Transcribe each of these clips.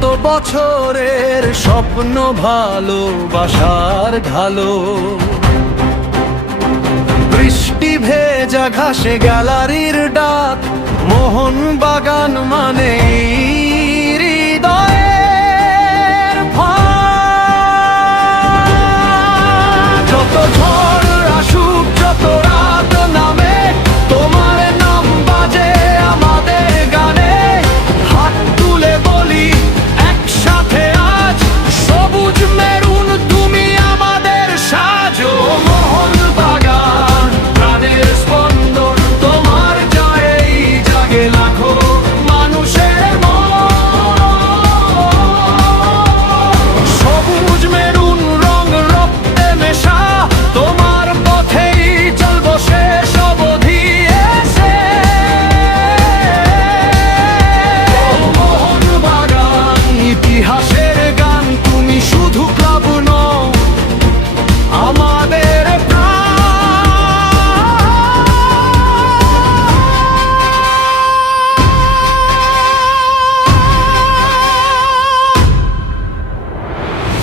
শত বছরের স্বপ্ন ভালোবাসার ঢালো, বৃষ্টি ভেজা ঘাসে গ্যালারির ডাক, মোহনবাগান মানে হৃদয়ের ফাঁক। যত ঝড় আসুক, যত রাত নামে, তোমার নাম বাজে আমাদের গানে। হাত তুলে বলি একসাথে আজ, সবুজ মেরুন তুমি আমাদের সাজো। মোহনবাগান প্রাণের স্পন্দন, তোমার জয়েই জাগে লাখো মানুষের মন। সবুজ মেরুন রং রক্তে মেশা, তোমার পথেই চলবো শেষ অবধি এসে। মোহনবাগান ইতিহাসের গান, তুমি শুধু ক্লাব নও, আমাদের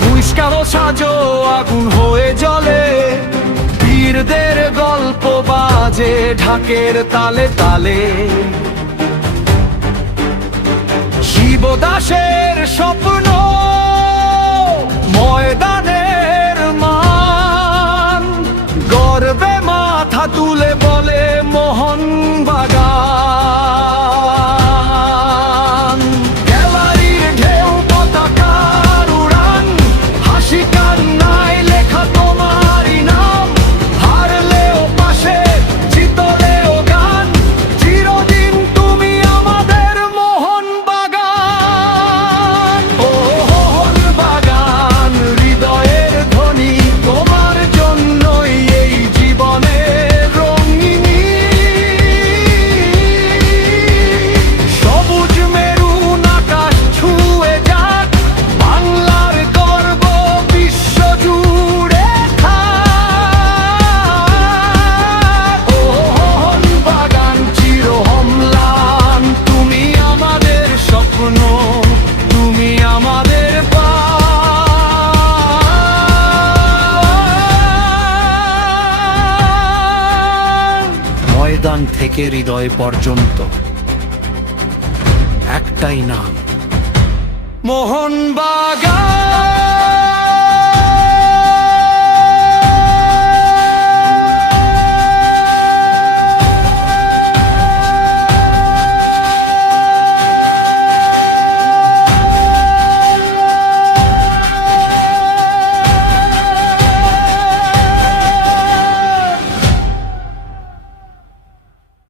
পুষ্কারও সাজো আগুন হয়ে জ্বলে, বীরদের গল্প বাজে ঢাকের তালে তালে। শিবদাসের স্বপ্ন ময়দানের মান, গর্বে মাথা তুলে বলে মোহনবাগান। গ্যালারির ঢেউ পতাকার উড়ান, হাসি কান্নায় লেখা তোমারই নাম। হারলেও পাশে, জিতলেও গান, চিরদিন তুমি আমাদের মোহনবাগান। ও মোহনবাগান হৃদয়ের ধ্বনি, তোমার জন্যই এই জীবনের রঙিনী। সবুজ মেরুন আকাশ ছুঁয়ে যাক, বাংলার গর্ব বিশ্ব জুড়ে থাক। ও মোহনবাগান চির অম্লান, তুমি আমাদের স্বপ্ন, তুমি আমাদের প্রাণ। ময়দান থেকে হৃদয় পর্যন্ত একটাই নাম, মোহনবাগান।